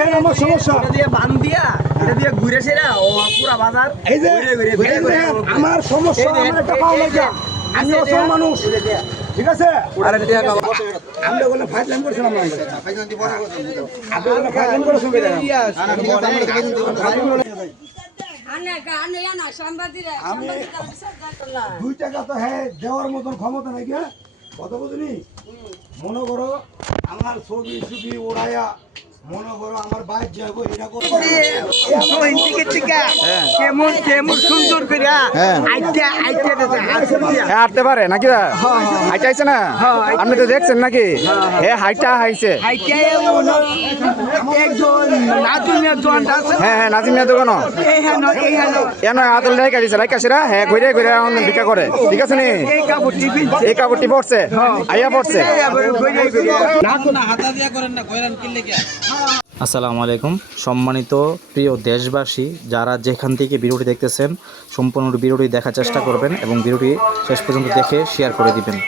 দেখেন আমার সমস্যা। বান দিয়া এটা দিয়ে ঘুরে সেরা ও পুরা বাজার। এই যে ঘুরে ঘুরে ঘুরে এই ঘুরে দেখেন, আমার সমস্যা আমার একটা পাও লাগে আমি মানুষ। ঠিক আছে? আমরা লাইন করেছিলাম দুই টাকা তো হ্যাঁ দেওয়ার মতন ক্ষমতা নাই কে কত বুঝলি? মনে করো আমার ছবি ছবি ওড়াইয়া হ্যাঁ। হাঁটতে পারে নাকি না? আপনি তো দেখছেন নাকি? হাইটা হাইছে হ্যাঁ হ্যাঁ নাজিম মিয়া দোকানো আদল দিছে রাইকা সেরা হ্যাঁ ঘুরে ঘুরে ভিক্ষা করে। ঠিক আছে নি? এই কাপড়টি পড়ছে আইয়া পড়ছে আসসালামু আলাইকুম। সম্মানিত প্রিয় দেশবাসী, যারা যেখান থেকে ভিডিওটি দেখতেছেন, সম্পূর্ণ ভিডিওটি দেখার চেষ্টা করবেন এবং ভিডিওটি শেষ পর্যন্ত দেখে শেয়ার করে দিবেন।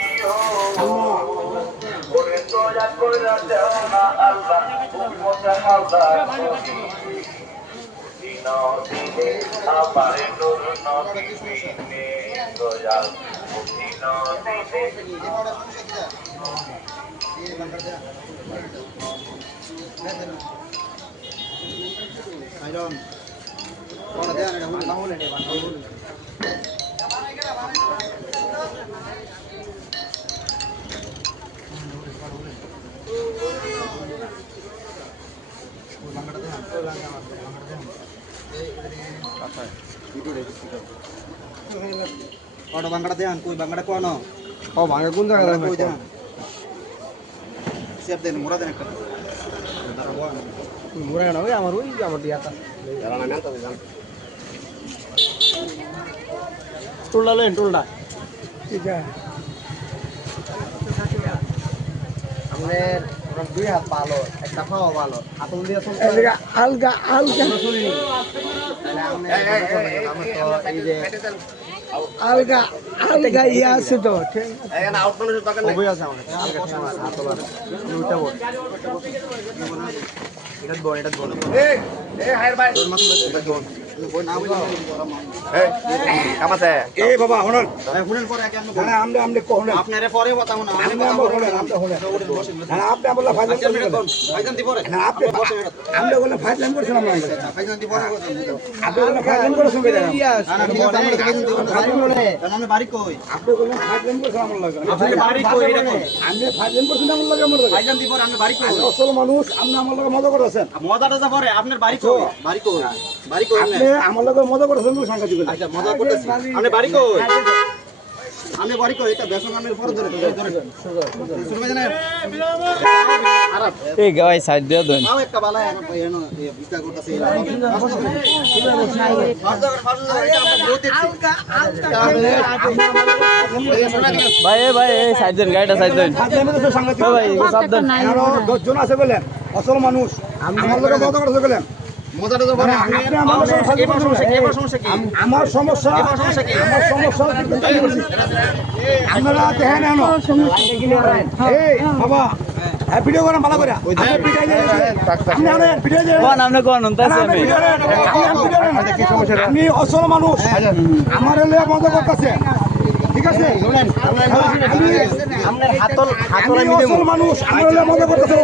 কত বাংলাটা দেন কই বাংলাটা কোন ও ভাঙে কোন জায়গা কই দেন সেপ দেন মোরা দেন একটা ঘুরে না ওই আমার ওই আমার দিয়াটা টুলটা লেন টুলটা। ঠিক আছে আমাদের দুই হাত ভালো একটা পাও ভালো হাতল দিয়ে আলগা আলগা। এই যে আলগা আলগা ইয়ে আছে তো ঠিক কবই আছে আমাদের হাতল আছে দুইটা বল এটা বল এটা বল। মানুষ আপনি আমার মজা করেছেন মজাটা যা পরে আপনার বাড়ি কই? বাড়ি কই? বাড়ি কই আপনি? আমার লাগে মজা কথা। আচ্ছা মজা করতেছি। আপনি বাড়ি কই? আমি বাড়ি কই? এটা বেসন আমি পরে ধরে ধরে শুরু করে জানেন আরাম। এই গাই সাইড দিয়ে দেন। আও একটা বালা এনো করতেছে ভাই ভাই এই সাইড দেন গাড়িটা সাইড দেন। ভাই সাবধান। আছে আসল মানুষ। আমার লাগে আমার সমস্যা আমার সমস্যা। আপনারা দেখেন এই বাবা হ্যাঁ ভিডিও করেন ভালো করে আমি আমি অসল মানুষ আমার মজা করতেছে ঠিক আছে আপনার হাতল হাতল আমি অসল মানুষ আমার হলে মজা করতেছে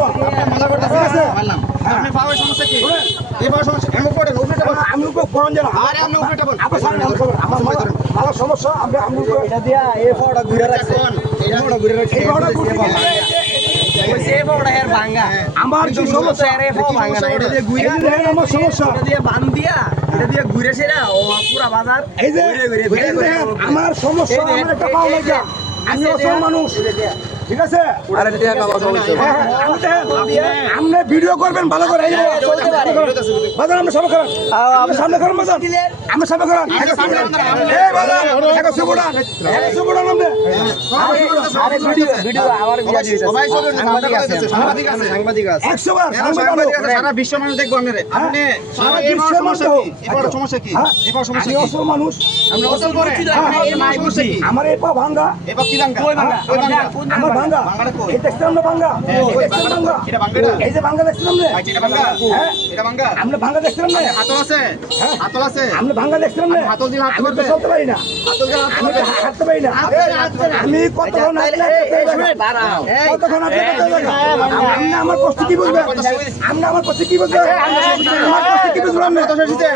মজা করতেছে ঠিক আছে? আপনি পাওয়ার সমস্যা কি? সমস্যা করে উপরেটা বল আমি উপর ফোন দিলাম আরে আপনি উপরেটা বল আপনার সামনে আমি খবর। আমার সমস্যা আমি আমি উপর- এটা দিয়া এই ঘুরে রাখছে। এই ঘুরে রাখছে। এই আমার সমস্যা? এটা দিয়ে ঘুরে এই আমার সমস্যা। এটা দিয়ে বান দিয়া এটা দিয়ে ঘুরে সেরা। পুরা বাজার এই যে এই আমার সমস্যা আমার একটা পাও লাগে আমি অসল মানুষ। ঠিক আছে আরে দিয়া কাবা হ্যাঁ, হ্যাঁ, আপনি ভিডিও করবেন ভালো করে বাজার আপনি সামনে করেন আপনি সামনে করেন বাজার আমি সামনে করেন এই বাজার একা সুবুড়া একা সুবুড়া নামবে আরে ভিডিও ভিডিও আমার সবাই চলে সাংবাদিক আছে সাংবাদিক আছে সাংবাদিক আছে একশো বার সাংবাদিক আছে সারা বিশ্ব মানুষ দেখব আপনারে আপনি সারা এবার সমস্যা কি এবার সমস্যা কি হ্যাঁ? এবার সমস্যা আমি অসল মানুষ আমরা অসল করে হ্যাঁ, এই নাই বুঝি আমার এই পা ভাঙ্গা এবার কি ভাঙা কই ভাঙা আমার ভাঙ্গা এই দেখছিলাম না ভাঙ্গা এই দেখছিলাম ভাঙ্গা এই যে ভাঙ্গা দেখছিলাম না এটা ভাঙ্গা? হ্যাঁ এটা ভাঙ্গা? আমরা ভাঙ্গা দেখছিলাম না হাতল আছে? হ্যাঁ। হাতল আছে? আমরা ভাঙ্গা দেখছিলাম না হাতল দিয়ে হাত আমি তো করবে? চলতে পারি না হাতল দিয়ে হাত আমি হাঁটতে পারি না আমি কতক্ষণ কতক্ষণ হাঁটলে কত জায়গা? আপনি আমার কষ্ট কি বুঝবেন আপনি আমার কষ্ট কি বুঝবেন আমার কষ্ট কি বুঝবেন না?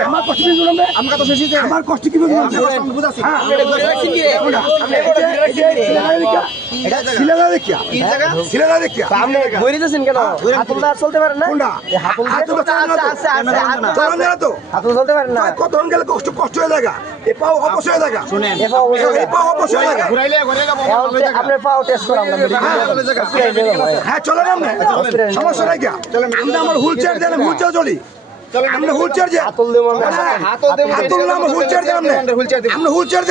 আমার কষ্ট কি বুঝবেন না? আমার কথা শেষ হয়েছে? আমার কষ্ট কি বুঝবেন আমি হ্যাঁ। এটা ঘুরে রাখছেন কি রে? এটা শিলাদা দেখিয়া। কি দেখিয়া। আপনি বইরে দিয়েছেন কেন? হাতুলটা চলতে পারেন না? কোনটা? হাতুল হাতুল আছে আছে আছে চলান না তো। হাতুল চলতে পারেন না। কতক্ষণ গেলে কষ্ট কষ্ট হয়ে এ পাও অবশ্য হয়ে শুনেন। পাও অবশ্য হয়ে ঘুরাইলে, ঘুরাইলে। আপনার পাও টেস্ট করাম। হ্যাঁ চলে না সমস্যা নাই আমরা আমার হুইল চেয়ার দেন হুইল চেয়ার চলি। আমরা হুইল চেয়ার দিয়ে হাতুল দেবো আমরা হাতল দেবো, হাতুল না আমরা আমরা আমরা হুইল আমরা হুইল চেয়ার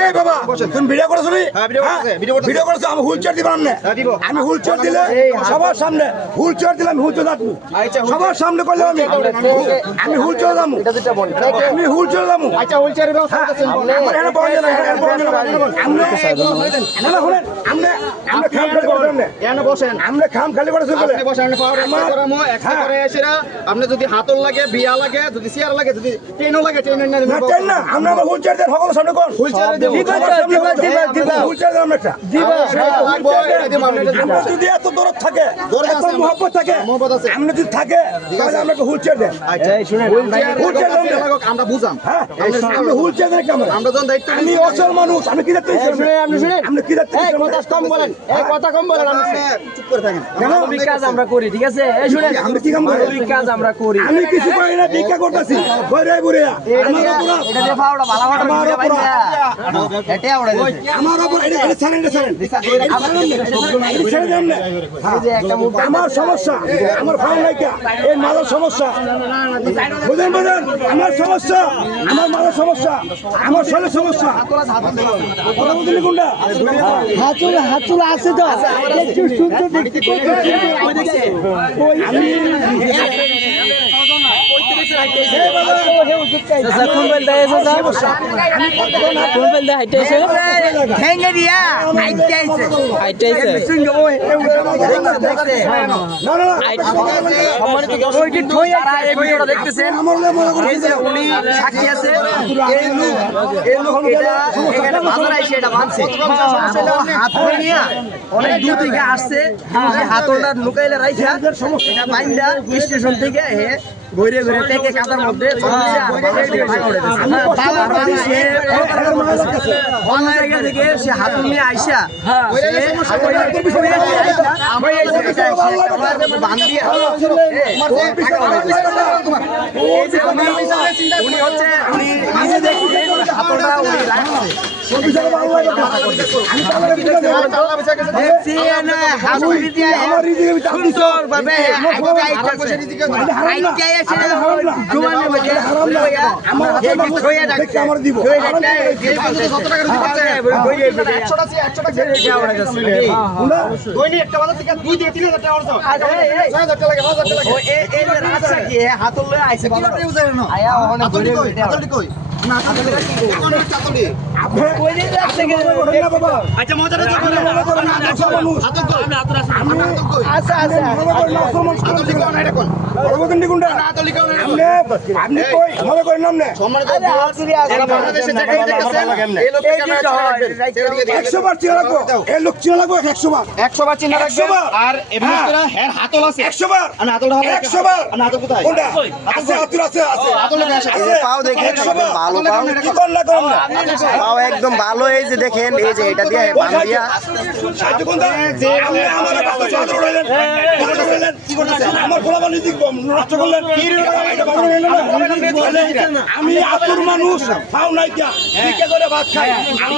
এই বাবা তুমি ভিডিও করেছ নি? হ্যাঁ, ভিডিও করেছ আমি দিবেন না হ্যাঁ, আমি চেয়ার দিলে সবার সামনে চেয়ার দিলাম চেয়ার রাখব আচ্ছা, সবার সামনে করলে আমি আমি হুইল চেয়ার দামু এটা দুটা বল আমি হুইল চেয়ার দামু আচ্ছা, ব্যবস্থা করতেছেন। আমার এখানে পাওয়া যায় না, এখানে পাওয়া যায় না। আমরা- না, না, শুনেন, আমরা- আমরা খাম খালি করে দেন না। বসেন। আমরা খাম খালি করে চলে আপনি বসেন, পাওয়ার আমার- এক্সট্রা হ্যাঁ। করে এসেরা, আপনি যদি হাতল লাগে বিয়া লাগে যদি চেয়ার লাগে যদি ট্রেনও লাগে ট্রেনের না না, না, আমরা আমার হুইল চেয়ার দেন, সকলের সামনে কোন? হুইল চেয়ারে দেবো। ঠিক দিবা, দিবা, দিবা। হুইল চেয়ার দেন আমরা একটা। লাগবো, আমরা এটা দিব। আমরা যদি এত দরদ থাকে, এত মহব্বত থাকে, আমরা যদি থাকে, তাহলে আমরা হুইল চেয়ার দেন। এই শুনেন, হুইল চেয়ার হুইল চেয়ার লাগুক, দেন। আমরা বুঝাম হ্যাঁ, আমরা হুইল চেয়ার দেন কেমন? আমরা যখন দায়িত্ব আমি নিয়েছি- অচল মানুষ, আমি কি দেখতে আপনি শুনেন আপনি কি দেখতে এই কথা কম বলেন এই কথা কম বলেন আপনি চুপ করে থাকেন মানবিক কাজ আমরা করি ঠিক আছে এই শুনেন আমি কি কাম করি? কাজ আমরা করি আমি কিছু করি না ভিক্ষা করতেছি। বইরে বইরে আমার অপরাধ এটা যে ফাওড়া ভালো ফাওড়া আমার অপরাধ। এটা ওড়া দিছে। আমার অপরাধ এটা এটা ছাড়েন এটা ছাড়েন। ছেড়ে দেন না। এই যে একটা মুখ আমার সমস্যা আমার ভাই নাইকা এই মালের সমস্যা। বুঝেন বুঝেন? আমার সমস্যা আমার মালের সমস্যা আমার শরীরের সমস্যা। কথা বুঝলি কোনটা হাতুল হাতুল আছে তো। একটু সুন্দর দেখতে আমি দেখতেছেন আমার লোক মনে করে এই যে উনি সাক্ষী আছে এই লোক এই লোক এটা এখানে বাজারে এটা মানছে হাতল নিয়ে অনেক দূর থেকে আসছে কিন্তু এই লুকাইলে রাইখা এটা বাইন্দা স্টেশন থেকে হে ঘুরে ঘুরে পেকে কাদার মধ্যে আর থেকে সে আইসা উনি হচ্ছে উনি দেখছে উনি রাখছে হয়। হাতল লয়ে আচ্ছা, মজাটা তো করে। মনে? আচ্ছা আচ্ছা মনে? আপনি কই মনে করেন একশো বার চিনে এই লোক চিনে রাখব একশো বার একশো বার চিহ্ন একশো বার। আর এমনি হ্যাঁ। হাতল আছে একশো বার আর হাতলটা একশো বার আর হাতল কোথায় আছে হাতুর আছে আছে হাতল আছে। পাও দেখে একশো বার। ভালো পাও? পাও একদম ভালো এই যে দেখেন এই যে এটা দিয়ে বান দিয়া। সাহায্য কোনটা আপনি আমার বাবা সাহায্য করলেন। সাহায্য করলেন। কি করতেছেন আমার খোলা পানি দিক নষ্ট করলেন। কি রে? এটা ভালো হলো না আমি আতুর মানুষ খাও নাই ভিক্ষা করে ভাত খাই।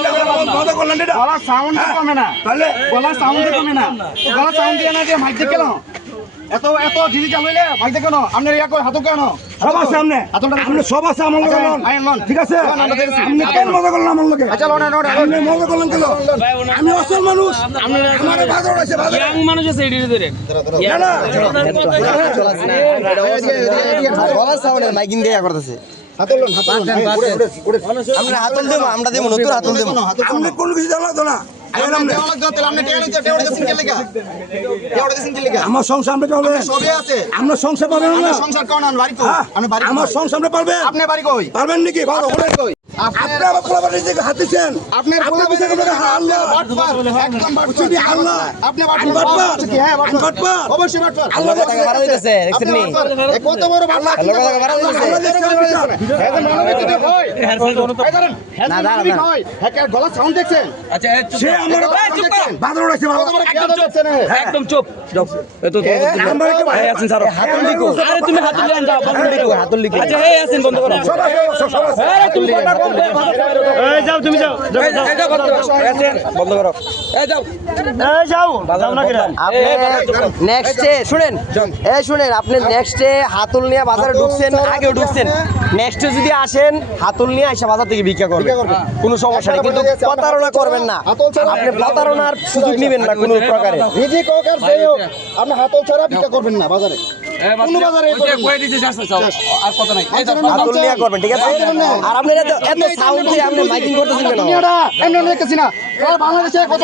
করে মজা করলেন এটা? গলার সাউন্ড কমে না। তাহলে? গলার সাউন্ড কমে না। তো গলার সাউন্ড দিয়ে না দিয়ে মাইক দিয়ে কেন এত এত ডিজিটাল হইলে মাইক কেন আপনার ইয়া কই কেন আপনি সব আছে আমার লগে লন। ঠিক আছে আমরা আপনি কেন মজা করলেন আমার লগে আচ্ছা লোন লোন আপনি মজা করলেন কেন আমি মানুষ আমার বাজার আছে বাজার মানুষ আছে এটির ধরে না না গলার সাউন্ডের মাইকিং দিয়া করতেছে হাতল আমরা দেবো আমরা দেবো নতুন হাতল দেবো আপনি কোন কিছু জানা তো না আমার সংসার আমরা পাবেন। আমরা সংসার পাবেন? হ্যাঁ, আমার সংসার পারবেন আপনি বাড়ি কই? পারবেন নাকি? ভালো আপনি আমার হাত দিচ্ছেন আপনার আল্লাহ একদম বাটপার। আল্লাহ আপনি বাটপার। হ্যাঁ, বাটপার। অবশ্যই বাটপার। আল্লাহ টাকা দিতেছে দেখছেন নি কত বড় বাটপার? টাকা দিতেছে হয়। হ্যাঁ, না, হয়। হ্যাঁ? সে আমার? বাদর উড়াইছে? একদম চুপ এ তো আমরা কি ভাই আছেন স্যার হাতুল লিখো আরে তুমি হাতুল লিখো হাতুল লিখো আচ্ছা হে আছেন বন্ধ করো তুমি এই যাও তুমি যাও। বন্ধ করো। এই যাও। এই যাও যাও না কিরা আপনি নেক্সটে শুনেন। এই শুনেন আপনি নেক্সটে হাতুল নিয়ে বাজারে ঢুকছেন আগেও ঢুকছেন। নেক্সটে যদি আসেন হাতুল নিয়ে এসে বাজার থেকে ভিক্ষা করবেন। কোনো সমস্যা নেই কিন্তু প্রতারণা করবেন না। আপনি প্রতারণার সুযোগ নেবেন না কোনো প্রকারে। রিজিক হোক আর যেই হোক, আপনি হাতল ছাড়া ভিক্ষা করবেন না বাজারে। বাংলাদেশে কত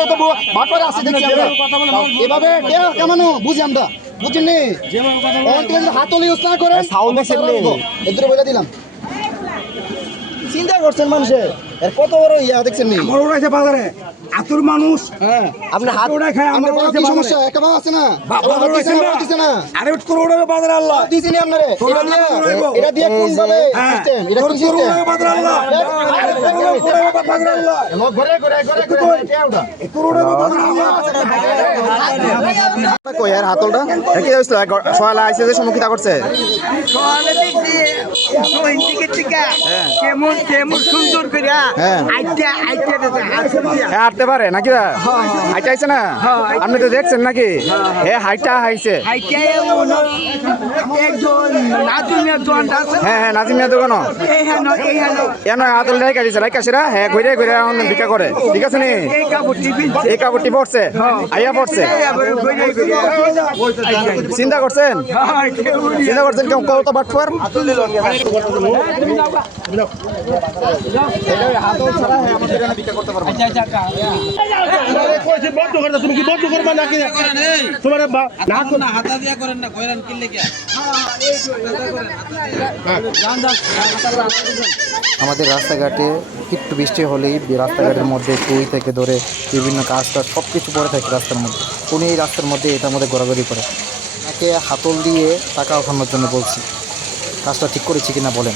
ভাটপারে আছে? দেখছি আমরা এভাবে কেমন? বুঝি আমরা। বুঝিনি তখন থেকে যদি হাতল ইউজ না করেন সাউন্ড দেখছেন বলে দিলাম। চিন্তা করছেন মানুষের এর কত বড় ইয়া দেখছেন নি আমার উড়াইছে বাজারে আতুর মানুষ হ্যাঁ আপনি হাত ওড়াই খায় আমার কি সমস্যা একা বাবা আছে না বাবা দিছে না উড়াইছে না আরে তোর উড়াবে বাজারে আল্লাহ দিছি নি আপনারে এটা দিয়ে এটা দিয়ে কোন ভাবে হ্যাঁ সিস্টেম এটা তোর সিস্টেম উড়াবে বাজারে আল্লাহ আরে উড়াবে বাজারে আল্লাহ ঘরে ঘরে ঘরে ঘরে উঠা তোর উড়াবে বাজারে আল্লাহ কই আর হাতলটা কি হইছিল সকালে আইছে যে সম্মুখিতা করছে কেমন কেমন সুন্দর করে হ্যাঁ। হাঁটতে পারে নাকি দা? হাইটা আইছে না? আপনি তো দেখছেন নাকি? এ হাইটা হাইছে নাজুমিয়া হ্যাঁ হ্যাঁ নাজিম মিয়া দোকানো এন হাতল রেখা দিছে রাইকা সেরা। হ্যাঁ ঘুরে ঘুরে এখন ভিক্ষা করে। ঠিক আছে নি? এই কাপড় কাপড়টি পড়ছে আইয়া পড়ছে চিন্তা করছেন? চিন্তা করছেন কেউ কত বাটফার আমাদের রাস্তাঘাটে একটু বৃষ্টি হলেই রাস্তাঘাটের মধ্যে কুই থেকে ধরে বিভিন্ন কাজ টাজ সব কিছু পড়ে থাকে রাস্তার মধ্যে। উনি এই রাস্তার মধ্যে এটার মধ্যে ঘোরাঘুরি করে। তাকে হাতল দিয়ে টাকা ওঠানোর জন্য বলছি। কাজটা ঠিক করেছি কিনা বলেন।